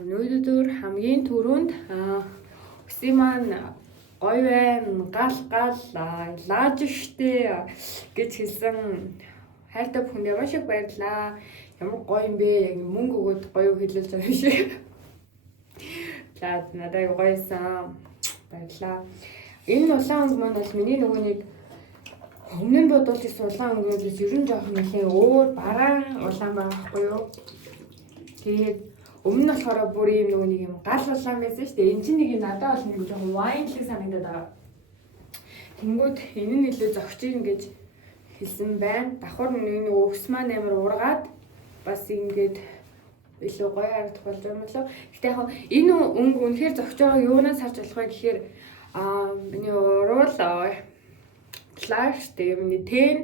Өнөөдөр хамгийн түрүүнд өсвий маань гоё байна, гал лааж штэ гэж хэлсэн хайртай бүхэндээ маш их баярлалаа. Ямар гоё юм бэ? Яг мөнгө өгөөд гоё хэлүүлж байгаа юм шиг. За надад гоёсан. Баярлалаа. Энэ улаан өнгө маань бол миний нөгөө нэг өмнө нь бодуулж ирсэн улаан өнгөөс ер нь жоох нэхээ өөр бараан улаан байгаа байхгүй юу? Тэгээд өмнө нь болохоор бүр ийм нөгөө нэг юм гал улаан байсан шүү дээ. Энэ чинь нэг надад бол нэг жоох вайн шиг санагдаад байгаа. Тэнгүүд энэ нь илүү зөгч юм гэж хэлсэн байна. Давхар нэг өвс маань амар ургаад бас ингээд илүү гоё харагдах болж байгаа юм лөө. Гэтэ яг энэ өнгө үнэхээр зөгч байгаа юунаас харж болох вэ гэхээр миний уруул флаш тэгээ миний тэн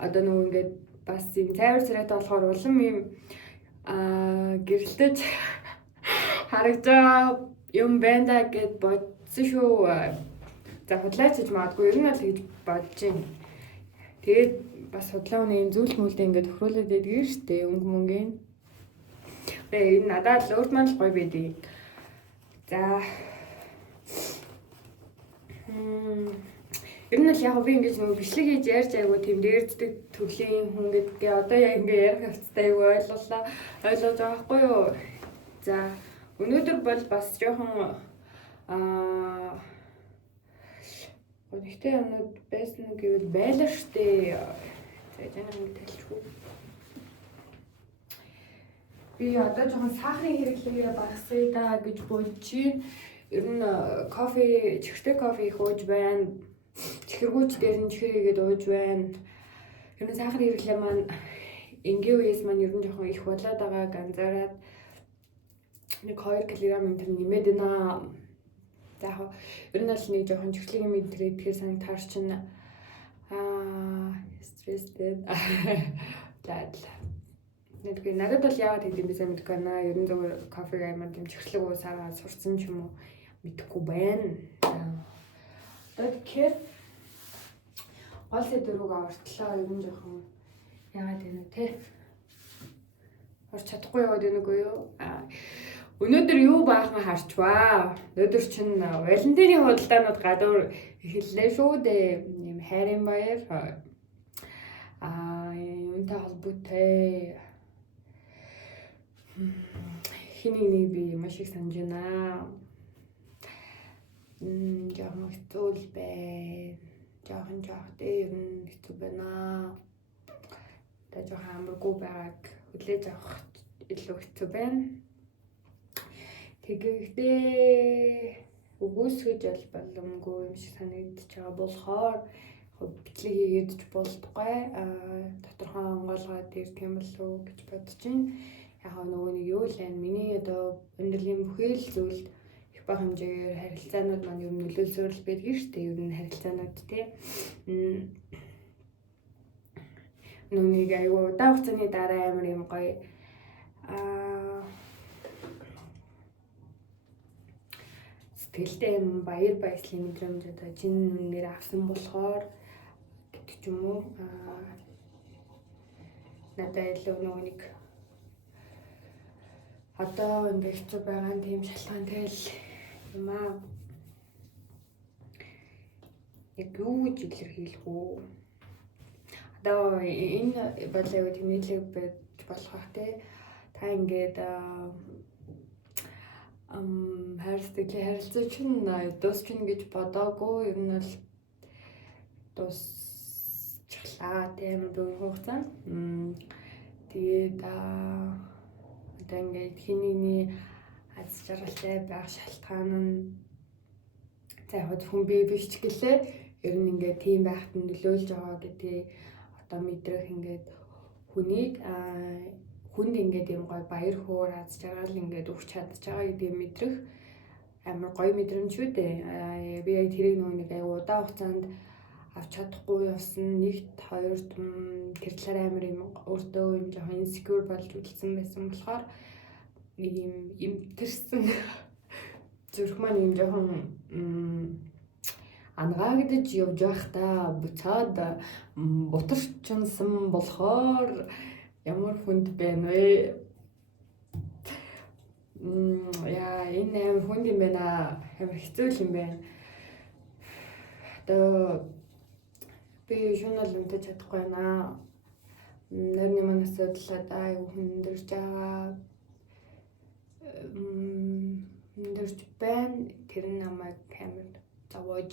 одоо нөгөө ингээд бас юм цайвар царайтай болохоор улам юм гэрэлтэж харагдаа юм байна да гэд бодсон шүү. За худлаач гэж магадгүй ер нь л гэж бодож байна. Тэгээд бас худлаа үнэ юм зүйл мүлдээ ингээд тохируулаад байдаг шүү дээ өнгө мөнгөний. Тэгээ энэ надад л өөрт маань л гоё байдгийг. За ер нь л яг би ингэж нөгөө бичлэг хийж ярьж айгуу тийм дээрддэг төрлийн хүн гэдгээ одоо яг ингээ ярих хэвцтэй айгуу ойлгож байгаа байхгүй юу. За өнөөдөр бол бас жоохон өнөхтэй юмнууд байсан уу гэвэл байлаа штэ. За jangan ингэ тайлчихгүй. Би одоо жоохон сахарын хэрэглээгээ багасгая да гэж бодож байна. Ер нь кофе, чихртэй кофе их ууж байна. Чихэргүүч дээр нь чихэр игээд ууж байна. Ер нь сахарын хэрэглээ маань энгийн үеэс маань ер нь жоохон их болоод байгааг анзаараад нэг 2 кг энэ нэмээд байна. За яг ер нь л нэг жоохон чихрлийн мэдрээ тэгэхээр санагдахаар чинь стресстэй. Нэггүй надад бол яагаад гэдэг юм бэ сайн мэдэхгүй байна. Ер нь зөвхөн кофег аймаар юм чихрлэг уусаа сурсан ч юм уу мэдэхгүй байна. Тэгэхээр гол сэдвүүгээ ортлоо ер нь жоохон яагаад вэ те орч чадахгүй яваад байна үгүй юу. Өнөөдөр юу баахан харчваа. Өнөөдөр чинь Валентины худалдаанууд гадуур эхэллээ шүү дээ. Ийм хайрын баяр юунтай холбоотой хиний би маш их санаж байна. Жоохон хэцүү л байна. Жоохон дээр нь хэцүү байна. Тэ жоохон амаргүй байгааг хүлээж авах илүү хэцүү байна. Тэгэхдээ үгүйсгэж бол боломгүй юм шиг санагдаж байгаа болохоор бичлэг хийгээд ч болтугай тодорхой онгоолгоод ирдэг юм болов уу гэж бодож байна. Яг нөгөө нэг юу л байна. Миний одоо өндөлийн бүхэл зүйлд их бага хэмжээгээр харилцаанууд маань ер нь нөлөөлсөөр байдаг шүү дээ. Ер нь харилцаанууд тий. Нүг айгуу удаан хугацааны дараа амар юм гоё сэтгэлтэй юм баяр баясгалын мэдрэмж одоо жин үнээр авсан болохоор гэдэг ч юм уу надад илүү нөгөө нэг одоо энэ хэцүү байгаа тийм шалтгаантай л юм аа. Яг юу гэж илэрхийлэх үү? Одоо энэ бодлого тэмдэглэг байж болох бах те. Та ингээд харилцаа чинь дуусчихна гэж бодоогүй. Ер нь бол дуусчлаа тийм үү хугацаанд. Тэгээд одоо ингээд хинийний аз жаргалтай байх шалтгаан нь за яг хүн бие биш ч гэлээ ер нь ингээд тийм байхад нь нөлөөлж байгаа гэдгийг одоо мэдрэх ингээд хүнийг хүнд ингээд юм гоё баяр хөөр аз жаргал ингээд өгч чадж байгаа гэдгийг мэдрэх амар гоё мэдрэмж шүү дээ. Би яг тэрийг нөгөө нэг аяа удаан хугацаанд авч чадахгүй явсан нэгт хоёрт тэр талаар амар юм өөртөө юм жоохон insecure болж үлдсэн байсан болохоор нэг юм тэрсэн зүрх маань юм жоохон ангаагдаж явж байхдаа буцаад бутарчсан болохоор ямар хүнд байна вэ? Яа энэ амар хүнд юм байна. Амар хэцүү юм байна. Одоо би шөнө л унтаж чадахгүй байна. Нэрний маань асуудал одоо аюу хүндэрж байгаа. Хүндэрж байна. Тэр намайг амар зовоож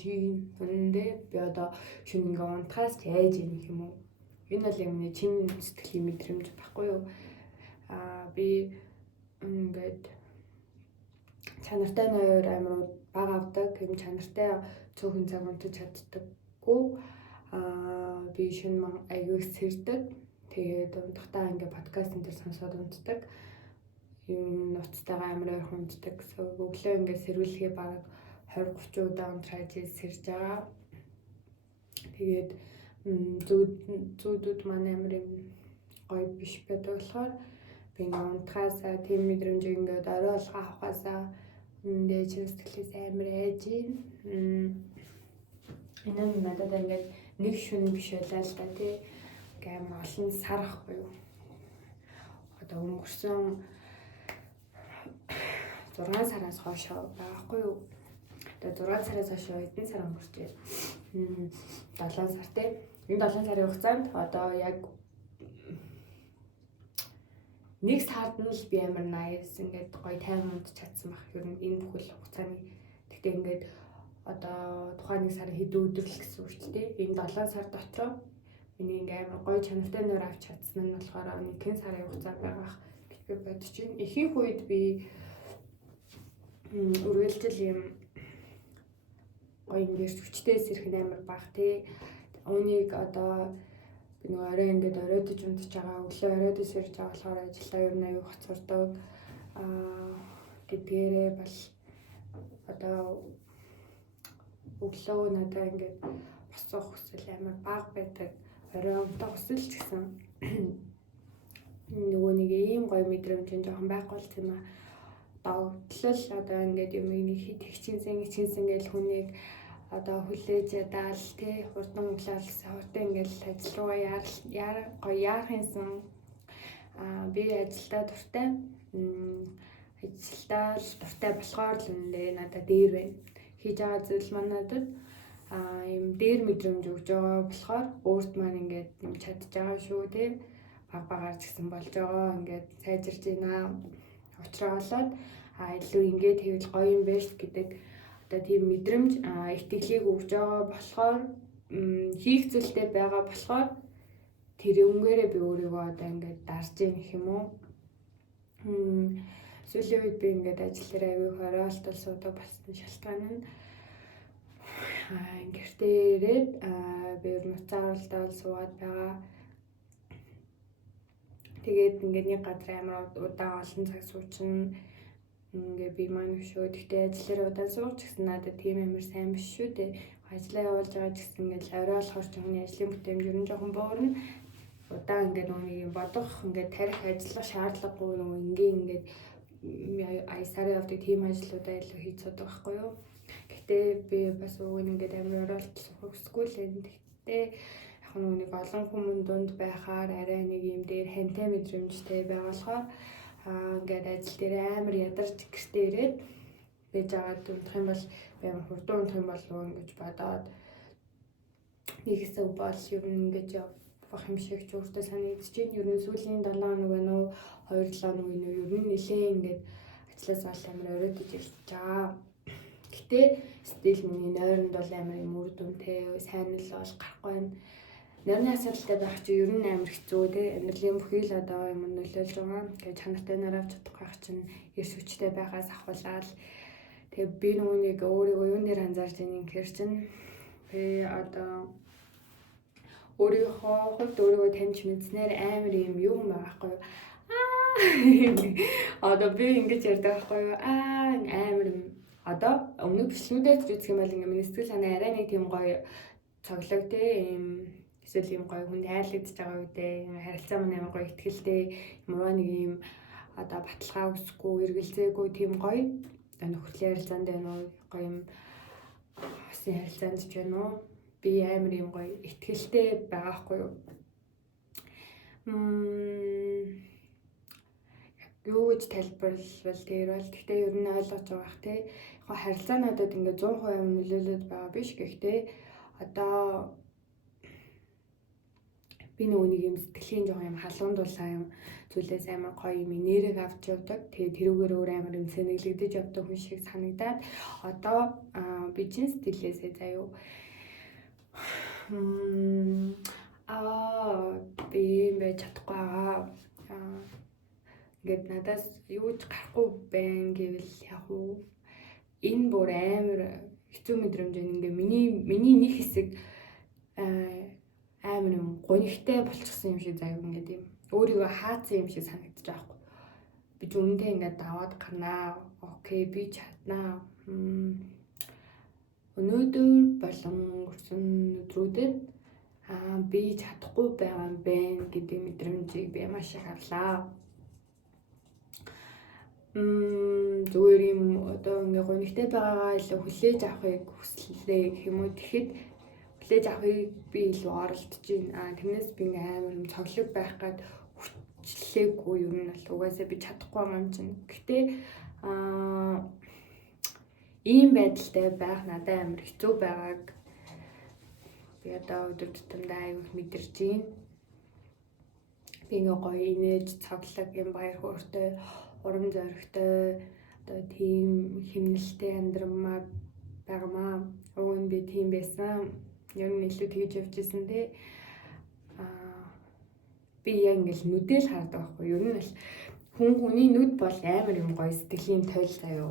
үнэндээ би одоо шөнө ингээ унтахаас яаж ийм юм уу? Энэ бол юм чин сэтгэлийн мэдрэмж баггүй юу? Би ингээд чанартай нойр амар бага авдаг, юм чанартай цөөхөн цаг унтаж чаддаггүй. Би шөнө аягүй сэрдэг. Тэгээд унтахтаа ингээ подкаст энэ төр сонсоод унтдаг. Юм нуцтайгаа амар ойрхон унтдаг. Өглөө ингээ сэрүүлэхээ бараг 20-30 удаа унтраад сэрж байгаа. Тэгээд зүүдүүд маань амар юм гоё биш байдаг болохоор би ингээ унтахаасаа тийм мэдрэмж ингээд орой алга авахаасаа үндэ чин сэтгэлээс амар айж байна. Энэ нь надад ингээд нэг шөнө биш байлаа л да тий. Амар олон сар ахгүй юу. Одоо өнгөрсөн 6 сараас хойш байхгүй юу. Одоо 6 сараас хойш эдэн сар өнгөрчээ. 7 сар тий. Энэ 7 сарын хугацаанд одоо яг нэг сард нь л би амар nice ингээд гоё тайван унтж чадсан баг. Ер нь энэ бүхэл хугацааны. Тэгтээ ингээд одоо тухайн нэг сарын хэд өдөр л гэсэн үг ч тий. Энэ 7 сар дотор миний ингээд амар гоё чанартай нойр авч чадсан нь болохоор нэг хэн сарын хугацаа байгаа гэж би бодож байна. Ихэнх үед би үргэлжлэл юм гоё ингээд хүчтэй сэрхэн амар баг тий. Үүнийг одоо би нөгөө орой ингээд оройдож унтж байгаа, өглөө оройдож сэрж байгаа болохоор ажиллаа ер нь аюу хоцордог. Гэдгээрээ бол одоо өглөө надаа ингээд босох хүсэл амар бага байдаг. Орой унтах хүсэл ч гэсэн нөгөө нэг ийм гоё мэдрэмж жоохон байхгүй л тийм аа. Догтлол одоо ингээд юм нэг хичинсэн гэж хүнийг одоо хүлээж ядаал тий хурдан өглөөлсөн хурдан ингээд ажил руугаа яарах юмсан би ажилдаа дуртай болохоор л үнэ надад дээр байна. Хийж байгаа зүйл маань надад юм дээр мэдрэмж өгж байгаа болохоор өөрт маань ингээд юм чадж байгаа шүү тий багаар ч гэсэн болж байгаа ингээд сайжирж байна. Учраа болоод илүү ингээд хийвэл гоё юм байж гэдэг одоо тийм мэдрэмж итгэлийг өгж байгаа болохоор хийх зүйлтэй байгаа болохоор тэр өнгөөрөө би өөрийгөө одоо ингээд дарж ийн гэх юм уу. Сүүлийн үед би ингээд ажил дээр аягүй хороолтол суудаг болсон шалтгаан нь гэртээ ирээд би нуцаа оролдоод суугаад байгаа. Тэгээд ингээд нэг газар амар удаан олон цаг суучна. Ингээ би маань шүү. Тэгтээ ажлаар удаан сууж гэсэн надад тийм амар сайн биш шүү дээ. Ажлаа явуулж байгаа ч гэсэн ингээл орой болохоор ч хүний ажлын бүтээмж ер нь жоохон буурна. Удаан ингээд нүг бодох ингээд тарих ажиллах шаардлагагүй нөгөө ингээд сарын явдаг тийм ажлуудаа илүү хийж чаддаг байхгүй юу. Гэтэ би бас өгөн ингээд амар оролт суух хүсгүй л энэ. Тэгтээ яг нэг олон хүмүүс дунд байхаар арай нэг юм дээр хантай мэдрэмжтэй байгаа болохоор ингээд ажил дээр амар ядарч гэртээ ирээд байж байгаа унтах юм бол би амар хурдан унтах юм болов уу гэж бодоод нэг хэсэг бол ер нь ингээд явах юм шиг ч өөртөө санагдаж байна. Ер нь сүүлийн 7 хоног байна уу 2-7 хоног байна уу ер нь нэлээ ингээд ажлаас бол амар оройтож ирж байгаа. Гэтэ стил миний нойронд бол амар юм үр дүнтэй сайн л бол гарахгүй байна. Нойрны асуудалтай байх чинь ер нь амар хэцүү тий. Амьдралын бүхий л одоо юм нөлөөлж байгаа. Тэгээд чанартай нойр авч чадахгүй байх чинь эрс хүчтэй байгаас ахуулаад тэгээд би нүунийг өөрийгөө юун дээр анзаарч байгаа юм гэхэр чинь би одоо өөрийнхөө хувьд өөрийгөө таньж мэдснээр амар юм байхгүй юу. Одоо би ингэж ярьдаг байхгүй юу. Амар одоо өмнө бичлэгүүдээр үзэх юм бол ингээ миний сэтгэл санаа арай нэг тийм гоё цоглог тий юм эсвэл юм гоё хүнд хайрлагдж байгаа үедээ харилцаа маань амар гоё ихтгэлтэй ямар нэг юм одоо баталгаа үсэхгүй эргэлзээгүй тийм гоё нөхөрлөлийн харилцаанд байна уу гоё юм хасын харилцаанд ч байна уу би амар юм гоё ихтгэлтэй байгаа хгүй юу. юу гэж тайлбарлавал тэр бол гэхдээ ер нь ойлгож байгаа бах тий. Яг харилцаа надад ингээд 100% нөлөөлөд байгаа биш. Гэхдээ одоо би нөгөөнийг юм сэтгэлийн жоо юм халуун дулаан юм зүйлээс амар гоё юм нэрэг авч явдаг. Тэгээ тэрүүгээр өөр амар юм сэнэглэгдэж явдаг хүн шиг санагдаад одоо би чин стилээсээ заяа би юм байж чадахгүй байгаа. Ингээд надаас юу ч гарахгүй байна гэвэл яг уу энэ бүр амар хэцүү мэдрэмж байна. Ингээ миний нэг хэсэг амар юм гонигтай болчихсон юм шиг заяа ингээд юм өөрийгөө хаацсан юм шиг санагдаж байгаа хгүй. Би зүмдээ ингээд даваад гарнаа. Окей, би чаднаа. Өнөөдөр болон өнгөрсөн өдрүүдэд би чадахгүй байгаа юм байна гэдэг мэдрэмжийг би маш их авлаа. Зүгээр юм одоо ингээ гонигтай байгаагаа илүү хүлээж авахыг хүслээ гэх юм уу. Тэгэхэд хүлээж авахыг би илүү оролдож байна. Тэрнээс би ингээ амар юм цоглог байх гад хүчлээгүй юм нь бол угаасаа би чадахгүй юм чинь. Гэхдээ ийм байдалтай байх надад амар хэцүү байгааг би одоо өдөр тутамдаа аюул мэдэрч байна. Би ингээ гоё инээж цоглог юм баяр хөөртэй урам зоригтой одоо тийм хэмнэлтэй амьдрамаар байгамаа. Уг нь би тийм байсан. Ер нь илүү тэгж явж исэн те. Би яг ингээл нүдэл хардаг байхгүй. Ер нь бол хүний нүд бол амар юм гоё сэтгэлийн тойл заяо.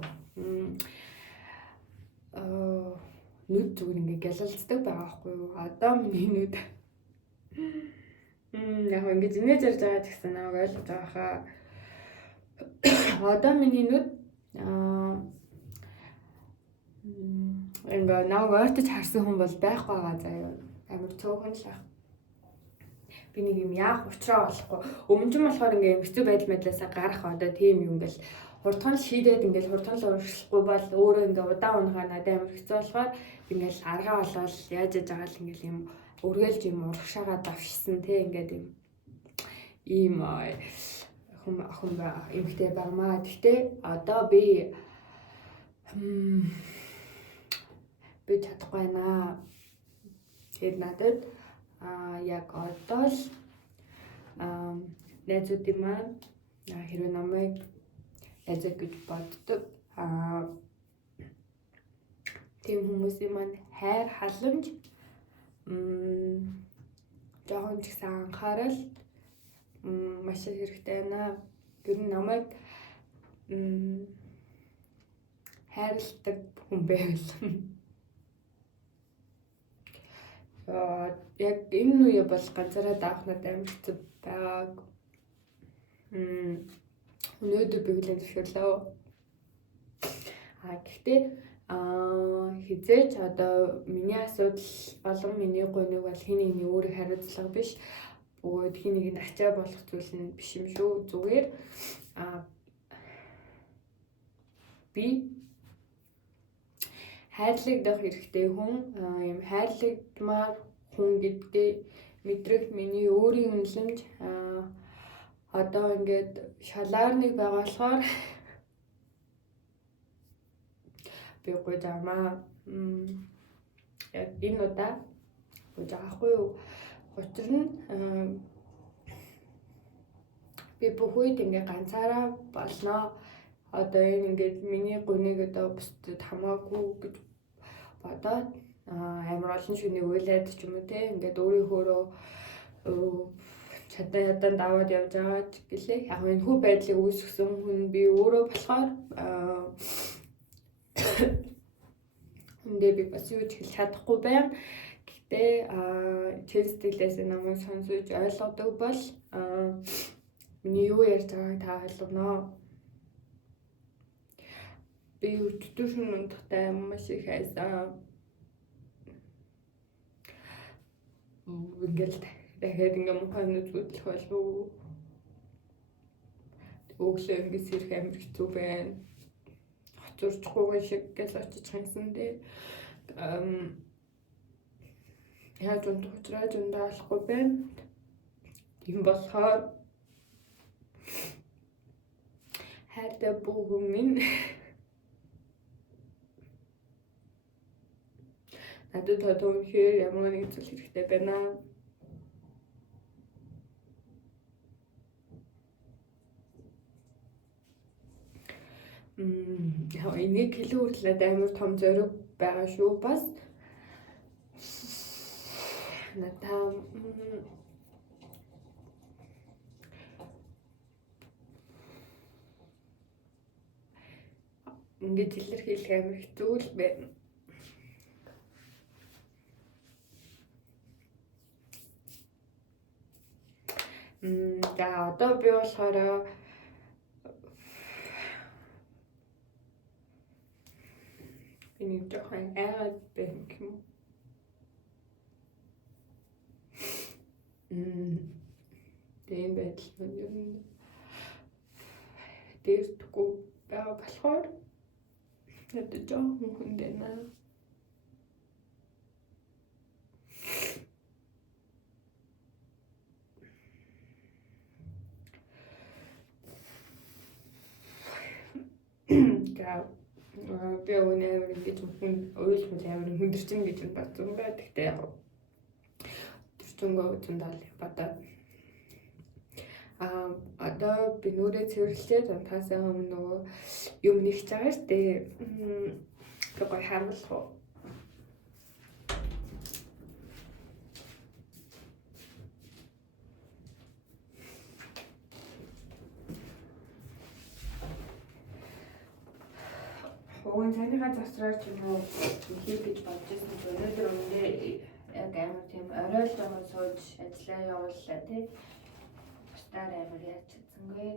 Нүд зүгээр ингээ гялалцдаг байгаа байхгүй юу. Одоо миний нүд яг ингэж инээж ярьж байгаа ч гэсэн намайг ойлгож байгаа хаа. Одоо миний нүд ингээ намайг ойртож харсан хүн бол байхгүй байгаа заяа. Амар цөөхөн л ах. Би нэг юм яах учраа болохгүй. Өмнө нь болохоор ингээ хэцүү байдал мэдлээсээ гарах одоо тийм юм ингээл хурдхан шийдээд ингээл хурдхан л урагшлахгүй бол өөрөө ингээ удаан унахаа надад амар хэцүү болохоор ингээл аргаа болоод яаж яж байгаа л ингээл юм өргөлж юм урагшаагаа давшсан те ингээд юм ийм охин эмэгтэй бармаа. Гэхдээ одоо би чадахгүй байна. Тэгээд надад яг одоо л найзуудын маань хэрвээ намайг найзууд гэж боддог тийм хүмүүсийн маань хайр халамж жоохон ч гэсэн анхаарал маш их хэрэгтэй байна. Ер нь намайг хайрладаг хүн байвал яг энэ үе бол ганцаараа даах надад амар хэцүү байгааг өнөөдөр би хүлээн зөвшөөрлөө. Гэхдээ хизээч одоо миний асуудал болон миний гониг бол хин нэгний өөрийн хариуцлага биш. Бөгөөд хин нэгэнд ачаа болох зүйл нь биш юм шүү. Зүгээр би хайрлагдах хэрэгтэй хүн юм хайрлагдмаар хүн гэдгээ мэдрэх миний өөрийн үнэлэмж одоо ингээд шалаар нэг байгаа болохоор би гоо жамаа яг энэ удаа гоо жаахгүй юу. Учир нь би бүх үед ингээ ганцаараа болно. Одоо энэ ингээд миний гуниг одоо бусдад хамаагүй гэж бодоод амар олон шүнийг уйлаад ч юм уу те ингээд өөрийнхөө чадан даваад явж байгаа ч гэлээ. Яг энэ хүү байдлыг үүсгэсэн хүн би өөрөө болохоор үндэ би бас юу ч хэлж чадахгүй байна. Гэхдээ чин сэтгэлээс намайг сонсож ойлгодог бол миний юу ярьж байгааг та ойлгоно. Би өчтөр шөнө унтахтай маш их хайсан. Ингээл дахиад ингээ мухай нүцгүдлэх болов. Өглөө ингээ сэрх амир хэцүү байна. Хоцорчгүй шиг гэл очиж хансан дээ. Яаж унтах учраас ундаа болохгүй байна. Тийм болохоор хайртай бүх хүн минь надад одоо үнэхээр ямар нэг зүйл хэрэгтэй байна. Энийг хэлэх хүртэл амар том зориг байгаа шүү. Бас надад ингэж илэрхийлэх амар хэцүү л байна. За одоо би болохоор энийг жоохон айгаад байна юм. Тийм байдал нь ер нь дээрдэггүй байгаа болохоор надад жоохон хүндэнэ. Би өнөө ингэж хүн ойлгох амар хүндэрчин гэж бодсон бай. Гэхдээ яг төрчөнгөө зөндөл бодоо. Одоо би нүрээ цэвэрлээд унтахаас өмнө нөгөө юм нэгж байгаа шүү дээ. Тэг гой харуулах уу? Уг нь цаныхаа завсраар ч юм уу хийх гэж бодож байсан ч өнөөдөр өмнөдөө яг амар тийм оройл жоохон сууж ажиллаа явууллаа тий. Бусдаар амар яаж чадсангүй.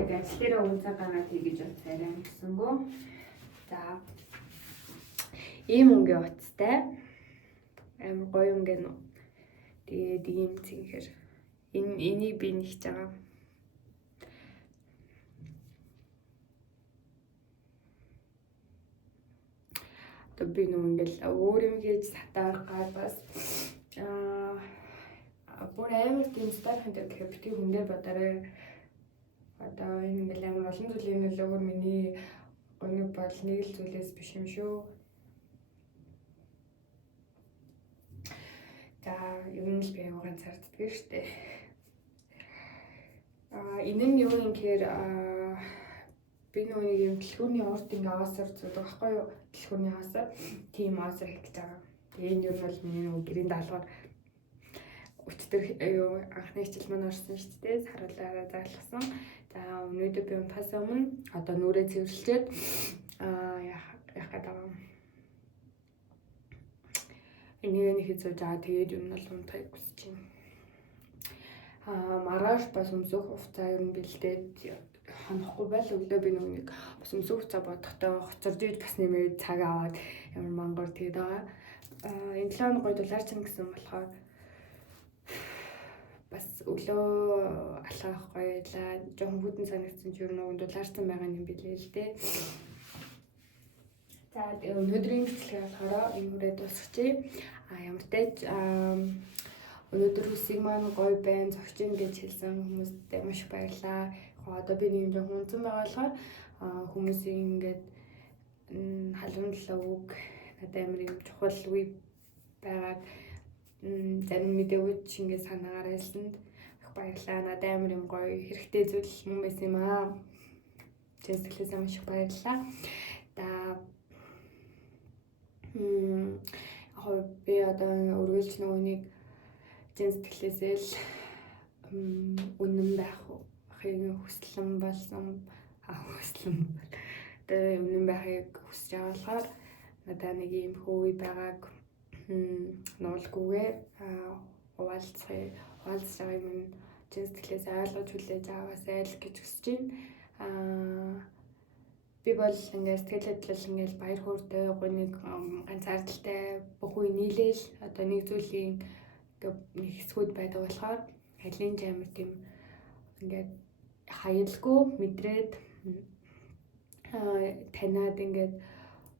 Яг ажил дээр унцаа ганаад хийгэж утсаарай гэсэнгөө. За ийм өнгийн утастай амар гоё өнгийн. Тэгээд ийм зинхэр энийг би нэгж байгаа. Одоо би нэг ингээл өөр юм хийж татах гал бас бүр амар тийм стархан дээр гэхээр битгий хүндээ бодорой. Одоо энэ ингээл амар олон зүйлийн нөлөөгөөр миний гоног бол нэг л зүйлээс биш юм шүү. За юм л би аяга ганцаарддаг штэ. Энэ нь юу юм гэхээр би нэг юм дэлгүүрний урд ингээ аваасаар зүдэг байхгүй юу? Дэлгүүрний аваасаар тийм аваасаар хэлж байгаа. Тэгээ энэ юм бол миний нэг гэрийн даалгавар өчтөр юу анхны хичээл маань орсон шүү дээ. Саруулаараа заалгасан. За өнөөдөр би унтахаас өмнө одоо нүрээ цэвэрлжээд яах гэдэг юм. Энийг нэг хийж байгаа. Тэгээд юм бол унтахыг хүсэж байна. Маргааш бас өмсөх хувцас ер нь бэлдээд ханахгүй байл өглөө би нэг бас өмсөх хувцас бодохдоо хоцорж иж бас нэмээд цаг аваад ямар мангар тэгээд байгаа. Энэ 7 хоног гой дулаарчин гэсэн болохоор бас өглөө алхах гоёлаа жоохон хүдэн санагдсан ч ер нь дулаарсан байгаа юм билээ л дээ. За өнөөдрийн бичлэгээ болохоор энэ хүрээ дуусчихъя. Ямар ч өнөөдөр хүсийг маань гоё байна, зогч ин гэж хэлсэн хүмүүстээ маш их баярлалаа. Одоо би нэг жоохон унтсан байгаа болохоор хүмүүсийн ингээд халуунлаа үг надад амар юм чухал үе байгаад зарим мэдээвч ингээд санаагаар хэлсэнд их баярлалаа. Надад амар юм гоё хэрэгтэй зүйл юм байсан юм аа. Тэсгэлээс маш их баярлалаа. Би одоо өргөлж нөгөөнийг сэтгэлээсээ л үнэн байх хүслэн болсон хүслэн одоо үнэн байхыг хүсэж байгаа болохоор надад нэг юм хөөе байгааг нуулгүйгээр хуваалцж байгаа юм сэтгэлээс ойлгож хүлээж аваасай л гэж хүсэж байна. Би бол ингээд сэтгэл хөдлөл ингээд баяр хөөртэй гоныг ганцаардалтай бүх үе нийлээл одоо нэг зүйлийн нэг хэсгүүд байдаг болохоор алин ч амар тийм ингээд хаялгүй мэдрээд танаад ингээд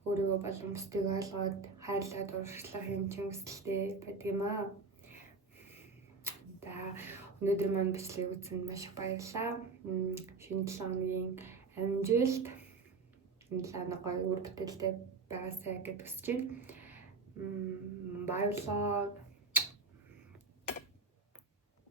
өөрийгөө боломжтойг ойлгоод хайрлаад урагшлах юм чимсэлтэй байдаг юм аа. өнөөдөр маань бичлэгийг үзсэнд маш их баярлалаа. Шинэ 7 хоногийн амжилт энэ 7 хоног гоё үр бүтээлтэй байгаасай гэж хүсэж байна. Баярлалаа.